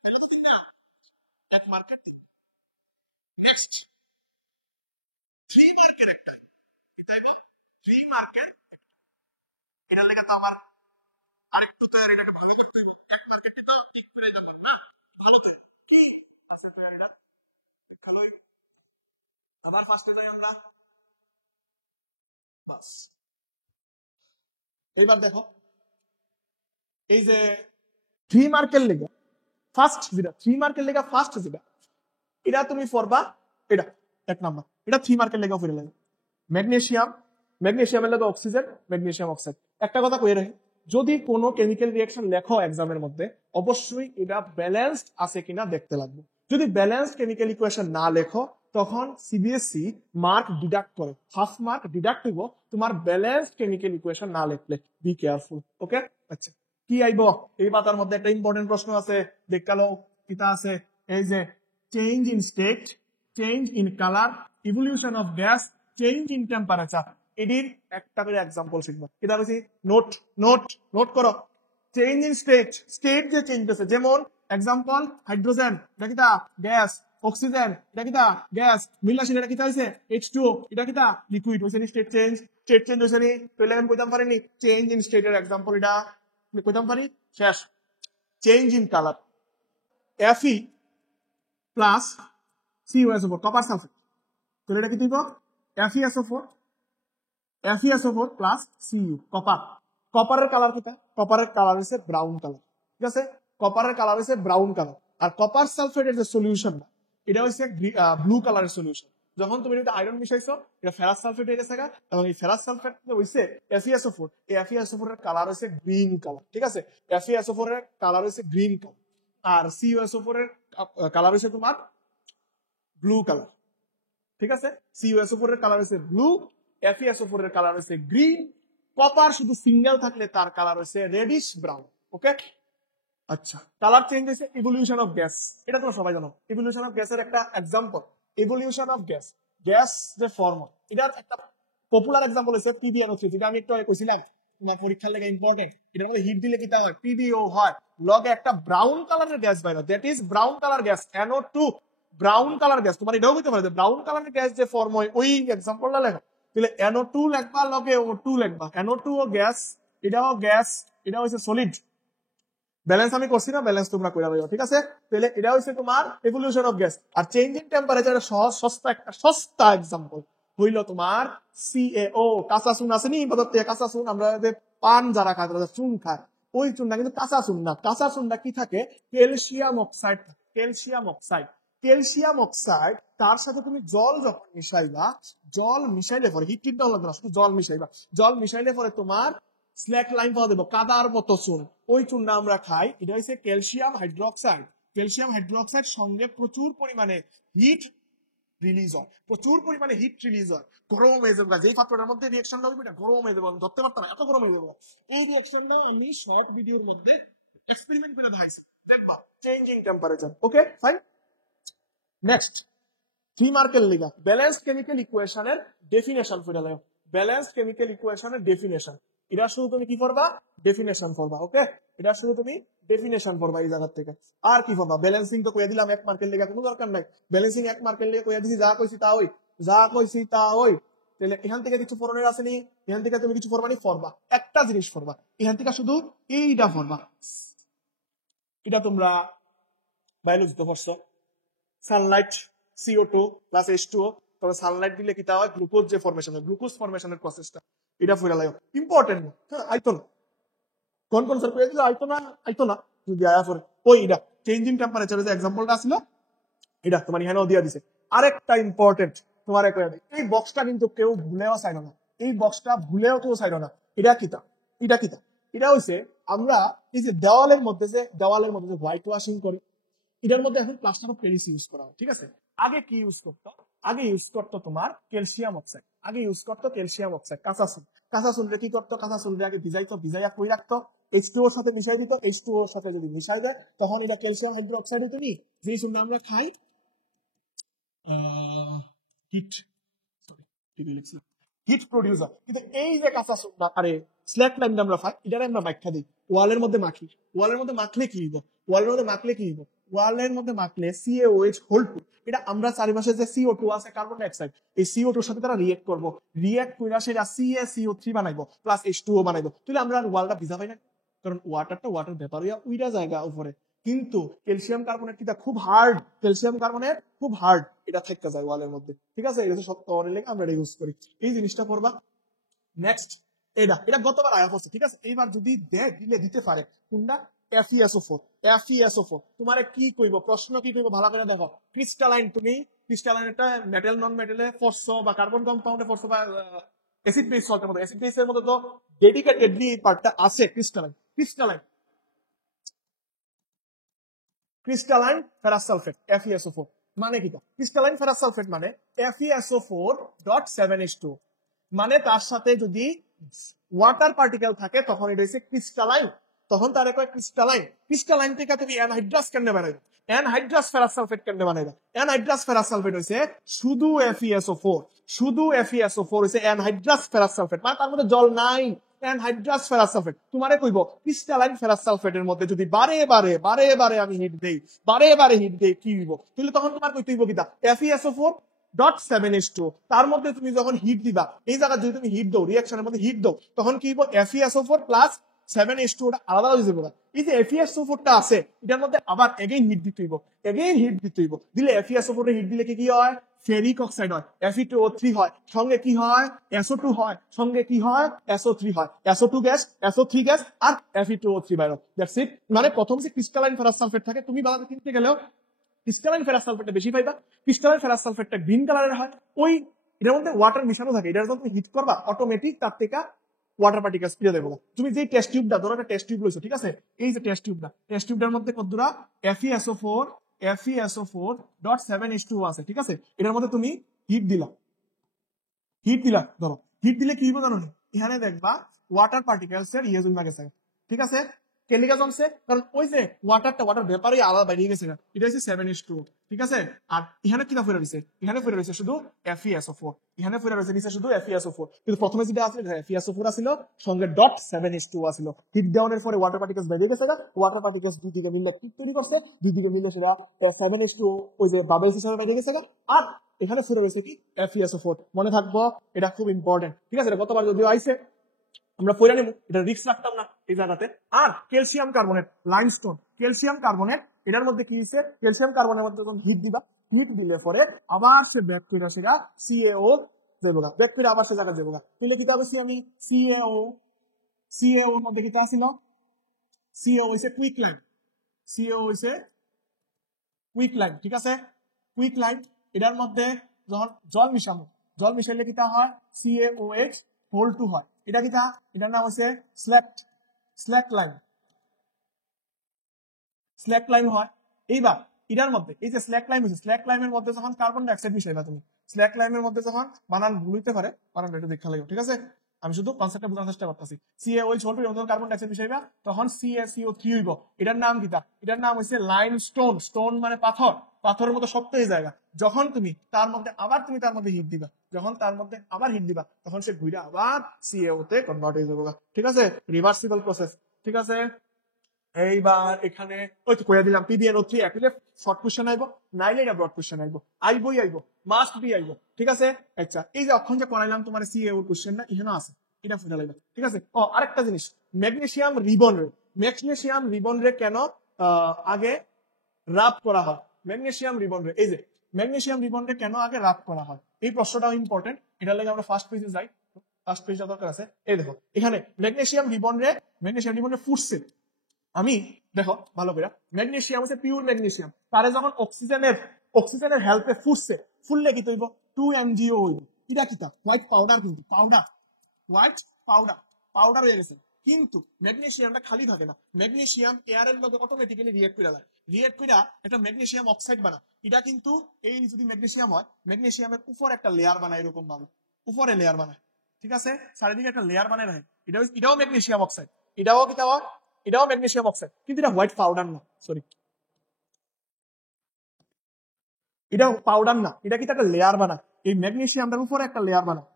তাহলে তো 3টা 1 মার্কের নেক্সট 3 মার্কের একটা এটাইব 3 মার্কের এটার লেখা তো আমার আরেকটু তৈরি এটাকে ভালো করতে হইব এক মার্কেটটি তো ঠিক করে যাব না ভালো করে কি আছে তৈরিটা ভালো আবার ফার্স্টে যাই আমরা বাস এইবার দেখো এই যে 3 মার্কের লেখা ফার্স্ট যেটা 3 মার্কের লেখা ফার্স্ট যেটা এটা তুমি পড়বা এটা এক নাম্বার এটা 3 মার্কের লেখা পড়ে লাগে ম্যাগনেসিয়ামের লেখা অক্সিজেন ম্যাগনেসিয়াম অক্সাইড একটা কথা কই রাখি যদি কোনো কেমিক্যাল রিঅ্যাকশন লেখো এক্সামের মধ্যে অবশ্যই এটা ব্যালেন্সড আছে কিনা দেখতে লাগবে যদি ব্যালেন্সড কেমিক্যাল ইকুয়েশন না লেখো তখন সিবিএসই মার্ক ডিডাক্ট করে হাফ মার্ক ডিডাক্ট হইব তোমার ব্যালেন্সড কেমিক্যাল ইকুয়েশন না লিখলে বি কেয়ারফুল ওকে আচ্ছা কি আইব এই পাতার মধ্যে একটা ইম্পর্টেন্ট প্রশ্ন আছে দেখালো কিতা আছে এই যে change in state change in colour evolution of gas change in temperature এটির একটা করে এক্সাম্পল শিখবো এটা হচ্ছে নোট নোট নোট করো চেঞ্জ ইন স্টেট স্টেট যে চেঞ্জ হচ্ছে যেমন এক্সাম্পল হাইড্রোজেন এটা কিতা গ্যাস অক্সিজেন এটা কিতা গ্যাস মিলাসিন এটা কিতা হইছে H2O এটা কিতা লিকুইড হইছে নি স্টেট চেঞ্জ হইছে নি তাহলে আমি কইতাম পারিনি চেঞ্জ ইন স্টেট এর এক্সাম্পল এটা কইতাম পারি শেষ change in colour Fe plus CuSO4 copper sulphate তাহলে এটা কি দিব FeSO4 প্লাস Cu কপার কপারের কালার কিটা কপারের কালার হইছে ব্রাউন কালার ঠিক আছে কপারের কালার হইছে ব্রাউন কালার আর কপার সালফেটের যে সলিউশন এটা হইছে ব্লু কালারের সলিউশন যখন তুমি এটা আয়রন মিশাইছো এটা ফেরাস সালফেট হয়ে গেছে এবং এই ফেরাস সালফেট হইছে FeSO4 এই FeSO4 এর কালার হইছে গ্রিন কালার ঠিক আছে FeSO4 এর কালার হইছে গ্রিন কালার আর CuSO4 এর কালার হইছে তোমার ব্লু কালার ঠিক আছে CuSO4 এর কালার হইছে ব্লু FeSO4 এর কালার হইছে গ্রিন কপার শুধু সিঙ্গেল থাকলে তার কালার হইছে রেডিশ ব্রাউন ওকে আচ্ছা কালার চেঞ্জ হইছে ইভলিউশন অফ গ্যাস এটা তোমরা সবাই জানো ইভলিউশন অফ গ্যাসের একটা example evolution of gas gas যে ফর্ম এটার একটা পপুলার एग्जांपल হইছে PbNO3 যেটা আমি একটু আগে কইছিলাম তোমার পরীক্ষার লাগা ইম্পর্টেন্ট এটার মধ্যে হিট দিলে কি তা হয় PbO হয় লগে একটা ব্রাউন কালারের গ্যাস বাইরে that is brown colour gas NO2 brown colour gas তোমার এটাও হইতে পারে ব্রাউন কালারের গ্যাস যে ফর্ম হয় ওই एग्जांपलটা লেখো তাহলে NO2 লিখবা লগে O2 লিখবা NO2 ও গ্যাস এটাও গ্যাস এটা হইছে সলিড ব্যালেন্স আমি করছি না ব্যালেন্স তোমরা কইরা লইও ঠিক আছে তাহলে এটা হইছে তোমার ইভলিউশন অফ গ্যাস আর চেঞ্জ ইন টেম্পারেচারের সহজ সস্তা एग्जांपल হইল তোমার CaO কাঁচা চুন আছে নি পদার্থে কাঁচা চুন আমরা যে পান যারা খায় তারা চুন খায় ওই চুনটা কিন্তু কাঁচা চুন না কাঁচা চুনটা কি থাকে ক্যালসিয়াম অক্সাইড ক্যালসিয়াম অক্সাইড তার সাথে তুমি জল যখন মিশাইবা জল মিশাইলে পরে হিট টিট লাগবে না শুধু জল মিশাইলে পরে তোমার স্ল্যাক লাইন পাওয়া যাবে কাদার মতো চুন ওই চুনটা আমরা খাই এটা হচ্ছে ক্যালসিয়াম হাইড্রোক্সাইড সঙ্গে প্রচুর পরিমাণে হিট রিলিজ হয় গরম হয়ে যাবে যেই পাত্রটার মধ্যে রিঅ্যাকশনটা হবে এটা গরম হয়ে যাবে ধরতে পারতাম এত গরম হয়ে যাবে এই রিঅ্যাকশনটা আমি শর্ট ভিডিওর মধ্যে এক্সপেরিমেন্ট করে দেখাইছি দেখো চেঞ্জিং টেম্পারেচার ওকে ফাইন নেক্সট 3 মার্কের লিগা ব্যালেন্সড কেমিক্যাল ইকুয়েশনের ডেফিনেশন ফিরে লাও ব্যালেন্সড কেমিক্যাল ইকুয়েশনের ডেফিনেশন এটা শুধু তুমি কি করবা ডেফিনেশন করবা ওকে এটা শুধু তুমি ডেফিনেশন করবা এই জায়গা থেকে আর কি করবা ব্যালেন্সিং তো কইয়া দিলাম 1 মার্কের লিগা কোনো দরকার নাই ব্যালেন্সিং 1 মার্কের লিগা কইয়া দিছি যা কইছি তা হই তাহলে এখান থেকে কিছু পড়নের আছে নি এখান থেকে তুমি কিছু পড়বা নি পড়বা একটা জিনিস পড়বা এখান থেকে শুধু এইটা পড়বা এটা তোমরা বায়োলজিতে পড়ছো সানলাইট CO2 প্লাস H2O তবে সানলাইট দিলে কি তা হয় গ্লুকোজ যে ফরমেশন হয় গ্লুকোজ ফরমেশনের প্রসেসটা এটা ফুরা লাগে ইম্পর্টেন্ট হ্যাঁ আইতো না কোন স্যার কইয়া দিল আইতো না যদি আয়া পরে ওই এটা চেঞ্জিং টেম্পারেচারের যে एग्जांपलটা ছিল এটা তোমার এখানেও দিয়া দিছে আরেকটা ইম্পর্টেন্ট তোমারে কইয়া দিই এই বক্সটা কিন্তু কেউ ভুলেও চাইলো না এই বক্সটা ভুলেও কেউ চাইলো না এটা কিতা এটা হইছে আমরা এই যে দেওয়ালের মধ্যে যে হোয়াইট ওয়াশিং করি এটার মধ্যে এখন প্লাস্টার অফ প্যারিস ইউজ করা হয় ঠিক আছে আগে কি ইউজ করতো তোমার ক্যালসিয়াম অক্সাইড কাঁচা চুনরে কি করতো কাঁচা চুনরে আগে ভিজাইয়া কই রাখতো H2O এর সাথে মিশাই দিত H2O এর সাথে যদি মিশাই দেয় তখন এটা ক্যালসিয়াম হাইড্রোক্সাইড হতো নি যেই চুনটা আমরা খাই হিট প্রডিউসার কিন্তু এই যে কাঁচা চুনটা আরে স্ল্যাক লাইনটা আমরা খাই এটারে আমরা ব্যাখ্যা দিই ওয়ালের মধ্যে মাখলে কি হইব ওয়ালের মধ্যে মাখলে CaOH হোল 2, এটা আমরা চারিপাশে যে CO2 আছে কার্বন ডাইঅক্সাইড, এই CO2 এর সাথে তারা রিয়েক্ট করবো, রিয়েক্ট করে সেটা CaCO3 বানাইবো প্লাস H2O বানাইবো, তাহলে আমরা আর ওয়ালটা ভিজা পাই না, কারণ ওয়াটার ভেপার হইয়া উইরা জায়গা উপরে। কিন্তু ক্যালসিয়াম কার্বনেট কিটা খুব হার্ড, ক্যালসিয়াম কার্বনেট খুব হার্ড, এটা থেকে যায় ওয়ালের মধ্যে, ঠিক আছে? এটা শক্ত ওয়ালের লেগে আমরা এটা ইউজ করি, এই জিনিসটা করবা। নেক্সট এটা গতবার আয়া পড়ছে, ঠিক আছে? এইবার যদি দিতে পারে কোনটা, FeSO4, FeSO4 তোমারে কি কইব, প্রশ্ন কি কইব ভালো করে দেখো। ক্রিস্টালাইন, তুমি ক্রিস্টালাইন একটা মেটাল নন মেটালে ফসফো বা কার্বন কম্পাউন্ডে ফসফো বা অ্যাসিড বেস সল্টের মধ্যে, অ্যাসিড বেসের মধ্যে তো ডেডিকেটেডলি এই পার্টটা আছে crystalline. Crystalline ferrous sulphate FeSO4 মানে কি? ক্রিস্টালাইন ফেরাস সালফেট মানে FeSO4.7H2, মানে তার সাথে যদি ওয়াটার পার্টিকেল থাকে তখন এটা হচ্ছে ক্রিস্টালাইন, তখন তার কয় ক্রিস্টালাইন। ক্রিস্টালাইন থেকে তুমি অ্যানহাইড্রাস কেমনে বানাইবে, অ্যানহাইড্রাস ফেরাস সালফেট কেমনে বানাইবে? অ্যানহাইড্রাস ফেরাস সালফেট হইছে শুধু FeSO4, শুধু FeSO4 হইছে অ্যানহাইড্রাস ফেরাস সালফেট, মানে তার মধ্যে জল নাই, অ্যানহাইড্রাস ফেরাস সালফেট। তোমারে কইব ক্রিস্টালাইন ফেরাস সালফেটের মধ্যে যদি বারে বারে আমি হিট দেই, কি হইব? তাহলে তখন তোমার কইতে হইব কিটা, FeSO4.7H2, তার মধ্যে তুমি যখন হিট দিবা, এই জায়গা যদি তুমি হিট দাও, রিঅ্যাকশনের মধ্যে হিট দাও, তখন কি হইব, FeSO4 প্লাস 7H2 ওটা আলাদা হয়ে যাবে। এই যে FeSO4 টা আছে এটার মধ্যে আবার এগেইন হিট দিতে হইব, দিলে FeSO4 এর হিট দিলে কি হয়, ফেরিক অক্সাইড হয়, Fe2O3 হয়, সঙ্গে কি হয়, SO2 হয়, সঙ্গে কি হয়, SO3 হয়, SO2 গ্যাস, SO3 গ্যাস আর Fe2O3 বাইর। That's it. মানে প্রথম যে ক্রিস্টালাইন ফেরাস সালফেট থাকে, তুমি বাজারে কিনতে গেলেও ক্রিস্টালাইন ফেরাস সালফেটটা বেশি পাইবা। ক্রিস্টালাইন ফেরাস সালফেটটা গ্রিন কালারের হয়, ওই এটার মধ্যে ওয়াটার মিশানো থাকে, এটা যখন তুমি হিট করবা অটোমেটিক তার থেকে ওয়াটার পার্টিকেলস ফিরে দেবো। তুমি যে টেস্ট টিউবটা ধরো, একটা টেস্ট টিউব লইছো, ঠিক আছে? এই যে টেস্ট টিউবটার মধ্যে কতদূরা FeSO4.7H2 আছে, ঠিক আছে? এটার মধ্যে তুমি হিট দিলা, ধরো হিট দিলে কি হবে জানো? এখানে দেখবা ওয়াটার পার্টিকেলস এর ইয়ে জমা গেছে, ঠিক আছে? কেলিকা জমছে, কারণ ওই যে ওয়াটার ভেপারই আলাদা বাইরে গেছে, এটা হচ্ছে 7H2, ঠিক আছে? আর এখানে কিনা ফেরা রয়েছে, এখানে ফেরা রয়েছে শুধু FeSO4, এখানে ফেরা রয়েছে নিচে শুধু FeSO4, কিন্তু প্রথমে যেটা আছে FeSO4 আছিল, সঙ্গে .7H2 আছিল। হিট ডাউনের পরে ওয়াটার পার্টিকেলস বাইরে গেছে, ওয়াটার পার্টিকেলস দুই দিকে মিললে কি তৈরি করছে, দুই দিকে মিললে সেটা 7H2 ওই যে বাবেলস হিসেবে বাইরে গেছে। আর এখানে ফেরা রয়েছে কি, FeSO4। মনে থাকবো, এটা খুব ইম্পর্টেন্ট, ঠিক আছে? গতবার যদিও আইছে, আমরা পড়ে নেব, এটা রিস্ক রাখতাম না এই জায়গাতে। আর calcium carbonate, limestone, calcium carbonate, এটার মধ্যে কি হয়েছে, ক্যালসিয়াম কার্বনের মধ্যে যখন হিট দিবা, হিট দিলে পরে আবার সে ব্যাকটেরিয়া সেটা CaO দেবো, ব্যাকটেরিয়া আবার সে জায়গা দেবো। তাহলে কি হবে, আমি CaO এর মধ্যে কি আসছিল, CaO হইছে কুইক লাইন, ঠিক আছে? কুইক লাইন, এটার মধ্যে যখন জল মিশালে কিটা হয়, CaOH হোল 2 হয়। এটা কিটা, এটার নাম হচ্ছে স্ল্যাক লাইন হয়। এইবার এটার মধ্যে এই যে স্ল্যাক লাইনের মধ্যে যখন কার্বন ডাইঅক্সাইড মিশাইবা, তুমি স্ল্যাক লাইনের মধ্যে যখন, বানান ভুলতে পারে, বানানটা একটু দেখা লাগবে, ঠিক আছে? আমি শুধু কনসেপ্টটা বোঝার চেষ্টা করতেছি। CaOH হোল 2 যখন কার্বন ডাইঅক্সাইড মিশাইবা, তখন CaCO3 হইব। এটার নাম কিটা, এটার নাম হচ্ছে লাইমস্টোন। স্টোন মানে পাথর, পাথরের মতো শক্ত এই জায়গা। যখন তুমি তার মধ্যে হিট দিবা, তখন সে ঘুরে আবার CaO তে কনভার্ট হয়ে যাবে, ঠিক আছে? রিভার্সিবল প্রসেস, ঠিক আছে? এইবার এখানে ওই তো কইয়া দিলাম, PbNO3 একলে শর্ট কোশ্চেন আইবো, নাইলে এটা ব্রড কোশ্চেন আইবো, মাস্ট বি আইবো, ঠিক আছে? আচ্ছা, এই যে অক্ষণ যে করাইলাম তোমার CaO কোশ্চেনটা এখানে আছে, এটা ফুটা লাগবে, ঠিক আছে? আরেকটা জিনিস, ম্যাগনেসিয়াম রিবন রে কেন আগে রাব করা হয়? ম্যাগনেসিয়াম রিবন রে, এই যে ম্যাগনেসিয়াম রিবন রে কেন আগে রাব করা হয়, এই প্রশ্নটাও ইম্পর্টেন্ট। এটার লাগে আমরা ফার্স্ট পেজে যাই, ফার্স্ট পেজটা দরকার আছে। এই দেখো এখানে ম্যাগনেসিয়াম রিবন রে ফুটছে, আমি দেখো ভালো করে, ম্যাগনেসিয়াম হচ্ছে পিওর ম্যাগনেসিয়াম, তারে যখন অক্সিজেনের হেল্পে ফুললে কি তৈব, 2MgO হইব। এটা কিতা, হোয়াইট পাউডার, কিন্তু পাউডার হয়ে গেছে। কিন্তু ম্যাগনেসিয়ামটা খালি থাকে না, ম্যাগনেসিয়াম এয়ারের মধ্যে অটোমেটিক্যালি রিয়েক্ট করে যায়, একটা ম্যাগনেসিয়াম অক্সাইড বানায়। এটা কিন্তু এই যদি ম্যাগনেসিয়াম হয়, ম্যাগনেসিয়ামের উপর একটা লেয়ার বানায়, এরকম ভাবে উপরে লেয়ার বানায়, ঠিক আছে? চারিদিকে একটা লেয়ার বানায় রাখে। এটাও ম্যাগনেসিয়াম অক্সাইড, এটাও ম্যাগনেসিয়াম অক্সাইড, কিন্তু এটা হোয়াইট পাউডার না, এটা পাউডার না, এটা কি একটা লেয়ার বানায়, এই ম্যাগনেসিয়ামটার উপরে একটা লেয়ার বানায়।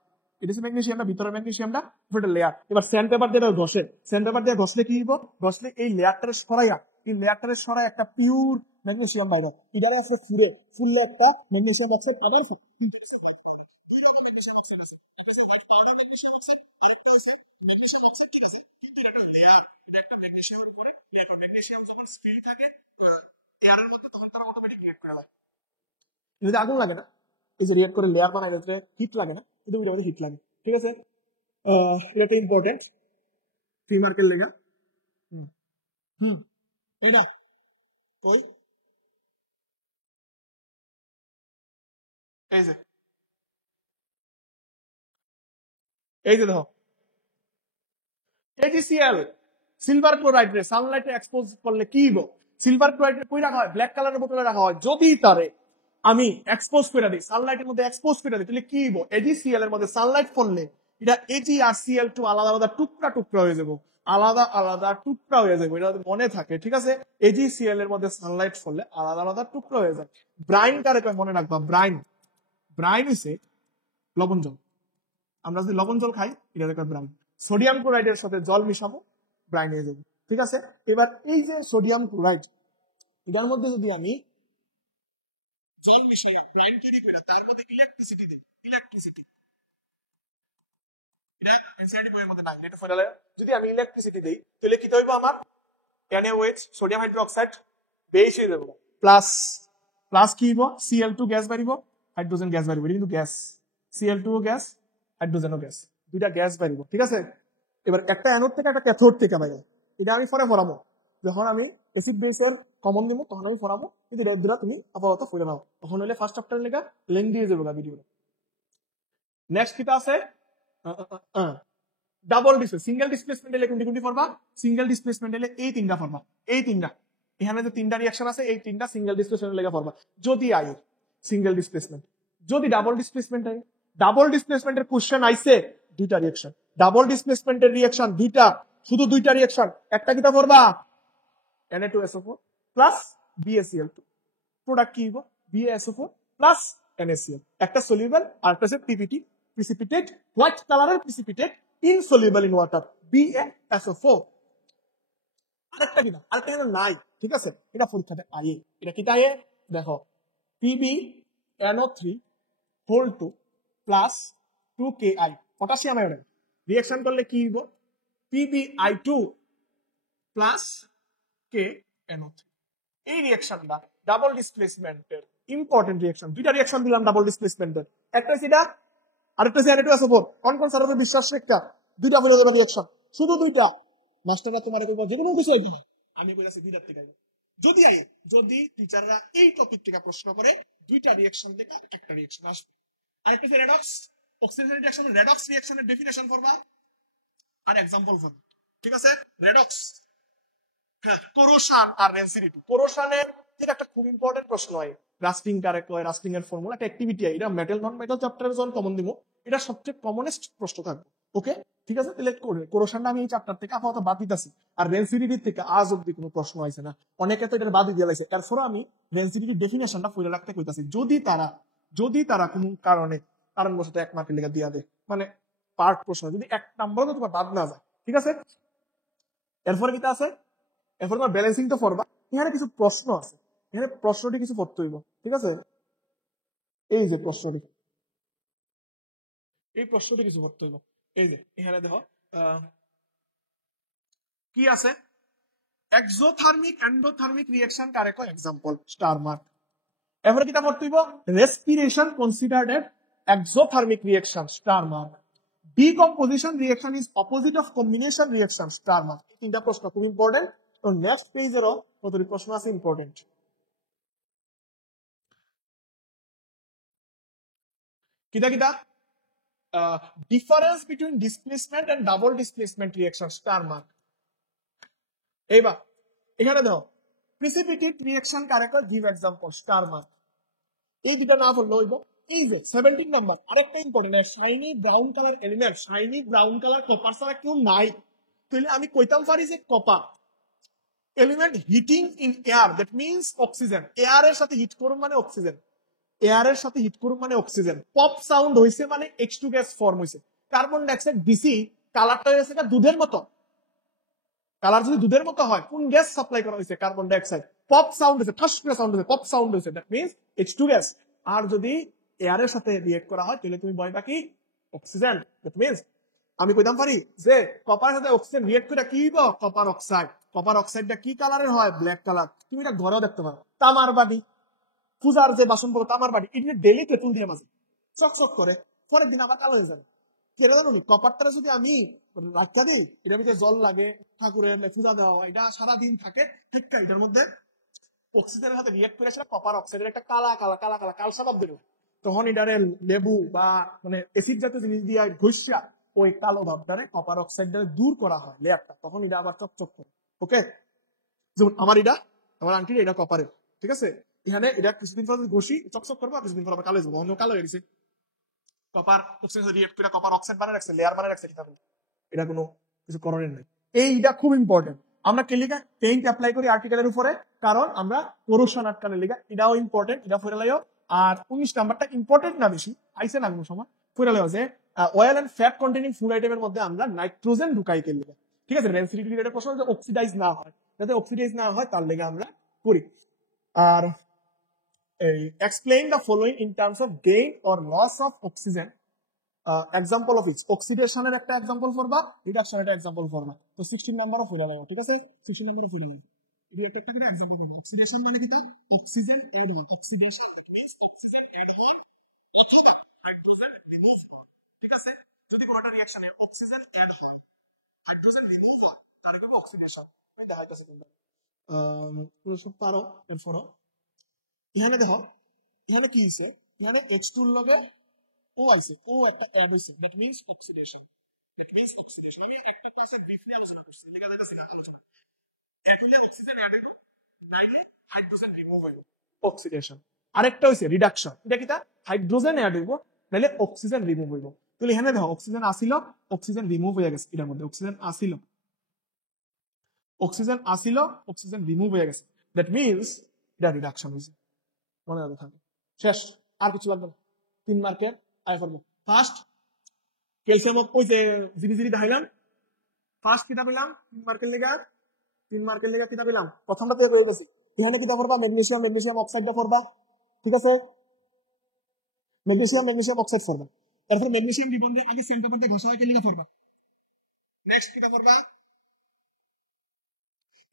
এটা হচ্ছে ম্যাগনেসিয়ামটা, ভিতরে ম্যাগনেসিয়ামটা, উপরে লেয়ার। এবার স্যান্ড পেপার দিয়ে ঘষলে কি হইব, ঘষলে এই লেয়ারটারে সরাইয়া একটা পিওর ম্যাগনেসিয়াম বাইরে এটার আছে ফুললে একটা ম্যাগনেসিয়াম অক্সাইড আবার যদি আগুন লাগে না এই যে রিয়েক্ট করে লেয়ার বানাই যাতে হিট লাগে না কিন্তু ওইটা হিট লাগে ঠিক আছে এটা ইম্পর্টেন্ট 3 মার্কের লেগা হুম হুম এটা কই এই যে দেখো AgCl সিলভার ক্লোরাইড রে সানলাইটে এক্সপোজ করলে কি হইব সিলভার ক্লোরাইড কই রাখা হয় ব্ল্যাক কালারের বোতলে রাখা হয় যদি তারে আমি এক্সপোজ করে দিই সানলাইটের মধ্যে এক্সপোজ করে দিই তাহলে কি হইব AgCl এর মধ্যে সানলাইট পড়লে এটা Ag আর Cl2 আলাদা আলাদা টুকরা টুকরা হয়ে যাব আলাদা আলাদা টুকরা হয়ে যাবে এটা মনে থাকে ঠিক আছে AgCl এর মধ্যে সানলাইট পড়লে আলাদা আলাদা টুকরা হয়ে যায় ব্রাইন কারে কয় মনে রাখবা ব্রাইন হইছে লবণ জল আমরা যদি লবণ জল খাই এটা কয় ব্রাইন সোডিয়াম ক্লোরাইডের সাথে জল মিশাবো ব্রাইন হয়ে যাবে ঠিক আছে এবার এই যে সোডিয়াম ক্লোরাইড এটার মধ্যে যদি আমি জল মিশাইয়া ব্রাইন তৈরি করি তার মধ্যে ইলেকট্রিসিটি দিই ইলেকট্রিসিটি এটা এনসিআরটি বইয়ের মধ্যে নাই এটা ফেরালে যদি আমি ইলেকট্রিসিটি দেই তাহলে কি হইব আমার NaOH সোডিয়াম হাইড্রোক্সাইড বেশ হয়ে যাবে প্লাস কি হইব Cl2 গ্যাস বাড়িব হাইড্রোজেন গ্যাস বাড়িব কিন্তু গ্যাস Cl2 ও গ্যাস হাইড্রোজেনও গ্যাস দুইটা গ্যাস বাড়িব ঠিক আছে এবার একটা অ্যানোড থেকে একটা ক্যাথোড থেকে বাইরে এটা আমি পরে ফরাবো যখন আমি অ্যাসিড বেসের কমন নিব তখন আমি ফরাবো কিন্তু এটা দুটা তুমি আপাতত ফুলে নাও তখন হলে ফার্স্ট চ্যাপ্টার লেখা লেন্থ দিয়ে যাবে ভিডিও নেক্সট কিটা আছে ডাবল ডিসপ্লেস সিঙ্গেল ডিসপ্লেসমেন্ট এলে কোনটি পড়বা সিঙ্গেল ডিসপ্লেসমেন্ট এলে এই তিনটা পড়বা এই তিনটা এখানে যে তিনটা রিঅ্যাকশন আছে এই তিনটা সিঙ্গেল ডিসপ্লেসমেন্ট লেখা পড়বা যদি আই সিঙ্গেল ডিসপ্লেসমেন্ট যদি ডাবল ডিসপ্লেসমেন্ট হয় ডাবল ডিসপ্লেসমেন্টের কোশ্চেন আইছে দুইটা রিঅ্যাকশন ডাবল ডিসপ্লেসমেন্টের রিঅ্যাকশন দুইটা শুধু দুইটা রিঅ্যাকশন একটা কিটা পড়বা Na2SO4 প্লাস BaCl2 প্রোডাক্ট কি হইব BaSO4 প্লাস NaCl একটা সলিউবল আর একটা পিপিটি precipitate হোয়াইট কালারের precipitate insoluble in water BaSO4 আরেকটা নাই ঠিক আছে এটা পরীক্ষাতে আইয়ে এটা কি তাই দেখো PbNO3 whole 2 plus 2Ki potassium iodide reaction করলে কি হইব PbI2 প্লাস KNO3 এই রিঅ্যাকশনটা ডাবল ডিসপ্লেসমেন্টের ইম্পর্টেন্ট রিঅ্যাকশন দুইটা রিঅ্যাকশন দিলাম ডাবল ডিসপ্লেসমেন্টের একটা সেটা আরেকটা হচ্ছে Na2SO4 কোন স্যারের বিশ্বাস একটা দুইটা হলো রিঅ্যাকশন শুধু দুইটা মাস্টাররা তোমারে কইবা যে কোনো কিছু হইতো আমি কইরাছি দুইটা থেকে যদি টিচাররা এই টপিক থেকে প্রশ্ন করে দুইটা রিঅ্যাকশন থেকে একটা রিঅ্যাকশন আসবে আরেকটা রেডক্স অক্সিজেন রিঅ্যাকশন রেডক্স রিঅ্যাকশনের ডেফিনিশন করবা আর एग्जांपल করবা ঠিক আছে রেডক্স কোরোশন আর রেনসিডিটি কোরোশনের যেটা একটা খুব ইম্পর্টেন্ট প্রশ্ন হয় রাস্টিং কারে কয় রাস্টিং এর ফর্মুলা একটা অ্যাক্টিভিটি এটা মেটাল নন মেটাল চ্যাপ্টারে যখন কমন দিব এটা সবচেয়ে কমনেস্ট প্রশ্ন থাকবে ওকে ঠিক আছে তাহলে কোরোশনটা আমি এই চ্যাপ্টার থেকে আপাতত বাদ দিতেছি আর রেনসিডিটি থেকে আজ অব্দি কোনো প্রশ্ন আইছে না অনেকে তো এটা বাদ দিয়ে লাইছে এরপর আমি রেনসিডিটি ডেফিনিশনটা পড়ে রাখতে কইতাছি যদি তারা কোনো কারণবশত 1 মার্কের লেখা দিয়া দেয় মানে পার্ট প্রশ্ন যদি 1 নম্বরও তোমার বাদ না যায় ঠিক আছে এরপর কি আছে এরপর তোমার ব্যালেন্সিং তো পড়বা এখানে কিছু প্রশ্ন আছে এখানে প্রশ্নটি কিছু পড়তে হইব ঠিক আছে এই যে প্রশ্নটি কিছু পড়তে হইব এই যে এখানে দেখো কি আছে এক্সোথার্মিক এন্ডোথার্মিক রিঅ্যাকশন কারে কয় एग्जांपल স্টার মার্ক এরপর কিটা পড়তে হইব respiration considered at exothermic reaction star mark decomposition reaction is opposite of combination reaction star mark এই তিনটা প্রশ্ন খুব ইম্পর্টেন্ট তো নেক্সট পেজেরও কতটি প্রশ্ন আছে ইম্পর্টেন্ট কিটা difference between displacement and double displacement reaction star mark এইবার এখানে দাও প্রিসিপিটেট রিঅ্যাকশন কারে কয় গিভ एग्जांपल স্টার মার্ক এই দুটো না পড়লে হইব এই যে 17 নাম্বার আরেকটা important shiny brown colour element shiny brown colour copper ছাড়া কেউ নাই তাহলে আমি কইতাম পারি যে copper element heating in air that means oxygen এয়ারের সাথে হিট করুম মানে অক্সিজেন এয়ারের সাথে হিট করুম মানে অক্সিজেন পপ সাউন্ড হইছে মানে H2 গ্যাস ফর্ম হইছে কার্বন ডাইঅক্সাইড দিছি কালারটা হইছে দুধের মতো কালার যদি দুধের মতো হয়, কোন গ্যাস সাপ্লাই করা হয়েছে? Carbon die oxide. Pop sound হয়েছে, ঠাস করে সাউন্ড হয়েছে, পপ সাউন্ড হয়েছে, দ্যাট মিন্স H2 গ্যাস। আর যদি এয়ারের সাথে রিয়েক্ট করা হয় তাহলে তুমি বলবা কি? অক্সিজেন। দ্যাট মিন্স আমি কইতাম পারি যে কপারের সাথে অক্সিজেন রিয়েক্ট করে কি হইব? Copper oxide. কপার অক্সাইডটা কি কালারের হয়? Black colour. তুমি এটা ঘরেও দেখতে পারো। তামার বাটি, পূজার যে বাসন পড়ো তামার বাটি, এটা ডেলি পেট্রোল দিয়ে মাঝে চকচক করে, পরের দিন আবার কালো হয়ে যাবে। কেন জানো? কপারটা যদি আমি রাখতে দিই, এটার ভিতরে জল লাগে, ঠাকুরের পূজা দেওয়া, এটা সারাদিন থাকে, এটার মধ্যে অক্সিজেনের সাথে রিয়েক্ট করে সেটা কপার অক্সাইডের একটা কালা কালা কালা কালা কালসা ভাব বেরোয়। তখন এটারে লেবু বা মানে অ্যাসিড জাতীয় জিনিস দিয়ে ঘষিয়া ওই কালো ভাবটারে কপার অক্সাইডটারে দূর করা হয় লেয়ারটা, তখন এটা আবার চকচক করে। ওকে, যেমন আমার আন্টির এটা কপারের, ঠিক আছে? এখানে এটা কিছুদিন পর ঘষি চকচক করবো, কিছুদিন পর আবার কালো যাবো, অন্য কালো হয়ে গেছে। কপার অক্সাইড রিয়েক্ট করে কপার অক্সাইড বানিয়ে রাখছে, লেয়ার বানিয়ে রাখছে, এটা কোনো কিছু করণের নাই। এইটা খুব ইম্পর্টেন্ট। আমরা কেলিকা পেইন্ট অ্যাপ্লাই করি আর্টিকেলের উপরে, কারণ আমরা কোরোশন আটকানোর লিগা, এটাও ইম্পর্টেন্ট, এটা ফেরে লাইও। আর 19 নাম্বারটা ইম্পর্টেন্ট না বেশি, আইসে না কোনো সময় ফেরে লাইও যে oil and fat containing food আইটেমের মধ্যে আমরা নাইট্রোজেন ঢুকাই কেলিকা, ঠিক আছে? ডেনসিটি রিলেটেড প্রশ্ন, যে অক্সিডাইজ না হয়, যাতে অক্সিডাইজ না হয় তার লেগে আমরা করি। আর explain the following in terms of gain or loss of oxygen, example of each. অক্সিডেশনের একটা এক্সাম্পল করবা, রিডাকশনের একটা এক্সাম্পল করবা। তো 16 নম্বরও ফেলে দেবো, ঠিক আছে? 16 নম্বরে ফেলে দেবো। এটা একটা একটা করে এক্সাম্পল। অক্সিডেশন মানে কি? অক্সিজেন এড হয়, অক্সিডেশন মিন্স অক্সিজেন এড হয়, হাইড্রোজেন রিমুভ হয়, ঠিক আছে? যদি কোনো রিঅ্যাকশনে অক্সিজেন এড হয়, হাইড্রোজেন রিমুভ হয়, তাহলে কি অক্সিডেশন? এটা দেখাইতেছে তোমরা পুরো সব পারো। এরপরও এখানে দেখো, এখানে কি হইছে? এখানে H2 এর লগে ও আছে, ও একটা অ্যাড হইছে, that means oxidation. That means oxidation. আমি একটা পাশে ব্রিফলি আলোচনা করছি, লেখা যাইতেছে না আলোচনা। অ্যাড হলে অক্সিজেন অ্যাড হইব, নাইলে হাইড্রোজেন রিমুভ হইব, অক্সিডেশন। আরেকটা হইছে রিডাকশন। এটা কিটা? হাইড্রোজেন অ্যাড হইব, নাইলে অক্সিজেন রিমুভ হইব। তাহলে এখানে দেখো অক্সিজেন আসিল, অক্সিজেন রিমুভ হয়ে গেছে, এটার মধ্যে অক্সিজেন আসিল, অক্সিজেন রিমুভ হয়ে গেছে, দ্যাট মিন্স এটা রিডাকশন হইছে। মনে রাখতে থাকবে। শেষ, আর কিছু লাগবে না। 3 মার্কের আয় করবো। ফার্স্ট ক্যালসিয়াম, ওই যে জিরি দেখাইলাম, ফার্স্ট কিতা পেলাম 3 মার্কের লেগা কিতা পেলাম? প্রথমটা তো হয়ে গেছে। এখানে কিতা করবা? ম্যাগনেসিয়াম অক্সাইডটা করবা, ঠিক আছে? ম্যাগনেসিয়াম অক্সাইড করবা। তারপর ম্যাগনেসিয়াম রিবন্ডে আগে সেন্টার মধ্যে ঘষা হয় কেলিকা করবা। নেক্সট কিতা করবা?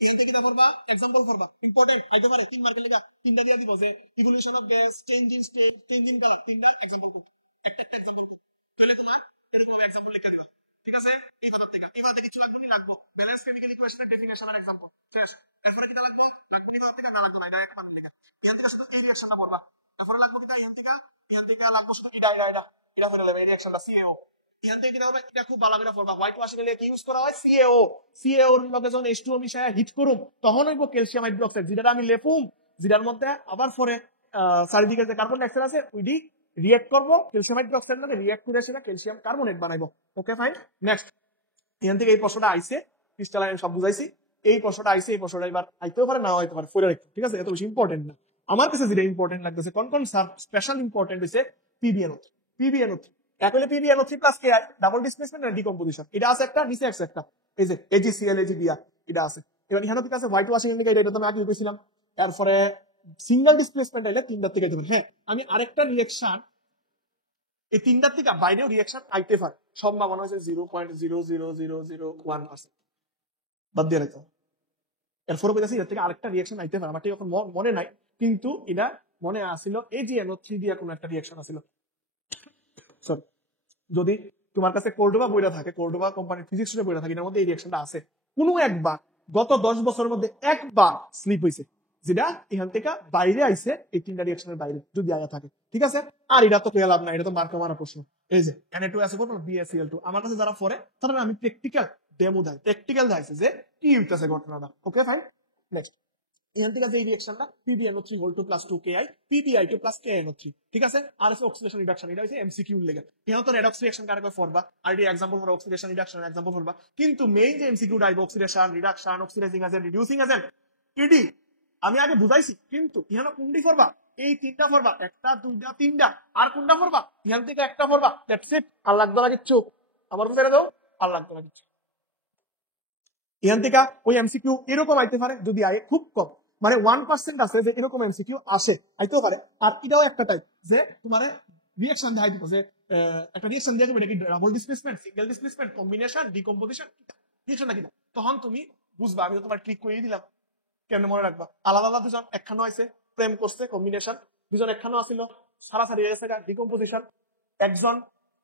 এইটা কিতা করবা? এক্সাম্পল করবা। ইম্পর্টেন্ট আইতে পারে 3 মার্কের লেগা তিনটা দিয়া দিব যে evolution of gas, changing state, changing type, তিনটা এক্সাম্পল করতে। একটা এক্সাম্পল তাহলে তোমার এরকম এক্সাম্পল লেখা দিবা, ঠিক আছে? এইভাবে থেকে কিছু লাগবে, ব্যালেন্স কেমিক্যাল ইকুয়েশনের ডেফিনিশন আর এক্সাম্পল শেষ। এখন কিটা লাগবে? এইভাবে থেকে না লাগবে না, এটা একবার লেখা। ইয়ান থেকে শুধু এই রিঅ্যাকশনটা করবা। তারপর লাগবে কিটা? ইয়ান থেকে লাগবে শুধু এটা হয়ে যাবে এই রিঅ্যাকশনটা CaO। ইয়ান থেকে কিটা হবে? এটা খুব ভালো করে করবা। হোয়াইট ওয়াশিং এর কি ইউজ করা হয়? CaO এর লগে যখন H2O মিশায়া হিট করুম, তখন হইব ক্যালসিয়াম হাইড্রোক্সাইড, যেটা আমি লেপুম, যেটার মধ্যে আবার পরে চারিদিকে যে কার্বন ডাই অক্সাইড আছে ওইটি রিঅ্যাক্ট করবো, ক্যালসিয়াম হাইড্রোক্সাইড লগে রিঅ্যাক্ট করে সেটা ক্যালসিয়াম কার্বনেট বানাইবো। Okay fine. নেক্সট এখান থেকে এই প্রশ্নটা আইছে, ক্রিস্টালাইন সব বুঝাইছি। এই প্রশ্নটা আইছে, এই প্রশ্নটা এবার আইতেও পারে, নাও হইতে পারে, ফলে রাখতে, ঠিক আছে? এত বেশি ইম্পর্টেন্ট না। আমার কাছে যেটা ইম্পর্টেন্ট লাগতেছে, কোন স্পেশাল ইম্পর্টেন্ট হইছে PbNO3 একলে PbNO3 plus Ki, double displacement and decomposition. এটা আছে একটা, নিচে আছে একটা, এই যে AgCl AgBr, এটা আছে। এবার এখানে কি আছে? হোয়াইট ওয়াশিং এর দিকে, এটা তো আমি আগে কইছিলাম। তারপরে সিঙ্গেল ডিসপ্লেসমেন্ট হইলে তিনটার থেকে দেবেন। হ্যাঁ, আমি আরেকটা রিঅ্যাকশন, এই তিনটার থেকে বাইরেও রিঅ্যাকশন আইতে পারে, সম্ভাবনা হচ্ছে 0.00001%, বাদ দিয়ে রাখতে। এরপরে বলতেছি এর থেকে আরেকটা রিঅ্যাকশন আইতে পারে, আমার ঠিক এখন মনে নাই, কিন্তু এটা মনে আসিল AgNO3 দিয়ে কোনো একটা রিঅ্যাকশন আসিল। সরি, যদি তোমার কাছে কোর্ডোবা বইটা থাকে, কোর্ডোবা কোম্পানির ফিজিক্সের বইটা থাকে, এর মধ্যে এই রিঅ্যাকশনটা আছে। কোনো একবার গত 10 বছরের মধ্যে একবার স্লিপ হয়েছে, যেটা এখান থেকে বাইরে আইছে, এই তিনটা রিঅ্যাকশনের বাইরে যদি আয়া থাকে, ঠিক আছে? আর এটা তো পেয়ে লাভ না, এটা তো মার্কা মারা প্রশ্ন। এই যে Na2 আছে কোন BaCl2, আমার কাছে যারা পড়ে তারা আমি প্র্যাকটিক্যাল ডেমো দেয়, প্র্যাকটিক্যাল দেখাইছে যে কি হইতাছে ঘটনাটা। ওকে ফাইন। নেক্সট এখান থেকে যে রিঅ্যাকশনটা PbNO3 plus 2Ki, PbI2 plus KNO3, ঠিক আছে? আর আছে অক্সিডেশন রিডাকশন, এটা হচ্ছে MCQ এর লেগে। এখানে তো রেডক্স রিঅ্যাকশন কারে কয় ফরবা, আর এটি example for oxidation reduction example ফরবা, কিন্তু মেইন যে MCQ ডাইব oxidation reduction, oxidising agent, reducing agent, এডি আমি আগে বুঝাইছি, কিন্তু এখানে কোনটি ফরবা? এই তিনটা ফরবা, একটা দুইটা তিনটা, আর কোনটা ফরবা? এখান থেকে একটা ফরবা, দ্যাটস ইট। আর লাগবে না কিচ্ছু, আমার ছেড়ে দাও, আর লাগবে না কিচ্ছু। এখান থেকে ওই এমসিকিউ এরকম আইতে পারে, যদি আয় খুব কম, মানে 1% আছে যে এরকম এমসিকিউ আসে, আইতেও পারে। আর এটাও একটা টাইপ যে তোমার রিঅ্যাকশন দেখাই দিব, যে একটা রিঅ্যাকশন দিয়ে এটা কি double displacement, single displacement, combination, decomposition, রিঅ্যাকশনটা কি। তখন তুমি বুঝবা, আমি তো তোমার ক্লিক করে দিলাম, কেমনে মনে রাখবা। আলাদা আলাদা দুজন একখানো আছে প্রেম করছে, কম্বিনেশন, দুজন একখানো আসিল সারাসারি হয়ে গেছে, ডিকম্পোজিশন। একজন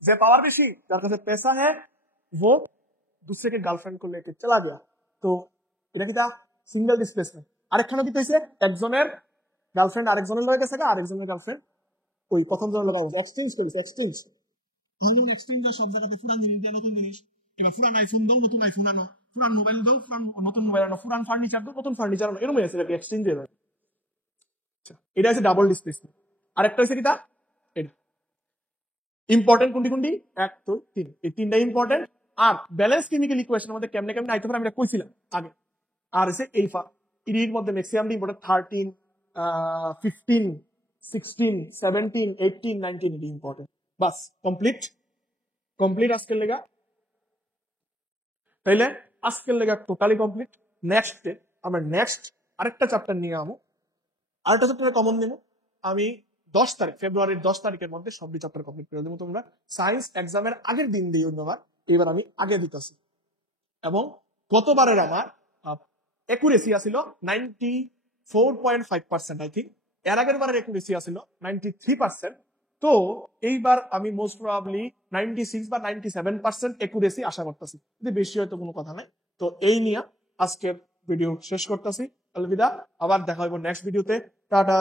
যে পাওয়ার বেশি, যার কাছে पैसा है वो दूसरे के গার্লফ্রেন্ড को लेके चला गया, তো এটা কিটা সিঙ্গেল ডিসপ্লেসমেন্ট। আরেকখানে কি হইছে, একজনের গার্লফ্রেন্ড আরেকজনের লয়ে গেছে, আরেকজনের গার্লফ্রেন্ড ওই প্রথম জনের লগে এক্সচেঞ্জ করেছে, এক্সচেঞ্জ। এখন এক্সচেঞ্জ সব জায়গাতে পুরান জিনিস দিয়ে নতুন জিনিস, এবার পুরান আইফোন দাও নতুন আইফোন আনো, পুরান মোবাইল দাও পুরান নতুন মোবাইল আনো, পুরান ফার্নিচার দাও নতুন ফার্নিচার আনো, এরকম আছে এক্সচেঞ্জ এর। এটা হচ্ছে ডাবল ডিসপ্লেসমেন্ট। আরেকটা হচ্ছে কিটা, এটা ইম্পর্টেন্ট কোনটি কোনটি, 1 2 3, এই তিনটা ইম্পর্টেন্ট। আর ব্যালেন্স কেমিক্যাল ইকুয়েশনের মধ্যে কেমনে কেমনে আইতে পারে আমি এটা কইছিলাম আগে। আর হচ্ছে এই এর মধ্যে ম্যাক্সিমাম ইম্পর্টেন্ট 13 15 16 17 18 19 এটি ইম্পর্টেন্ট। বাস কমপ্লিট কমপ্লিট আজকের লেগা। তাইলে আজকের লেগা টোটালি কমপ্লিট। নেক্সটে আমরা নেক্সট আরেকটা চ্যাপ্টার নিয়ে আমো, আরেকটা চ্যাপ্টারে কমন নেব। আমি 10 তারিখ, ফেব্রুয়ারির 10 তারিখের মধ্যে সবটি চ্যাপ্টার কমপ্লিট করে দেবো। তোমরা সায়েন্স এক্সামের আগের দিন দিই অন্যবার, এবার আমি আগে দিতেছি। এবং গতবারের আমার একুরেসি আছিল 94.5%, আই থিঙ্ক। এর আগের বারের একুরেসি আছিল 93%। তো এইবার আমি মোস্ট প্রবাবলি 96 বা 97% একুরেসি আশা করতেছি, যদি বেশি হয়তো কোনো কথা নাই। তো এই নিয়ে আজকের ভিডিও শেষ করতেছি। আলবিদা, আবার দেখা হইব নেক্সট ভিডিওতে। টাটা।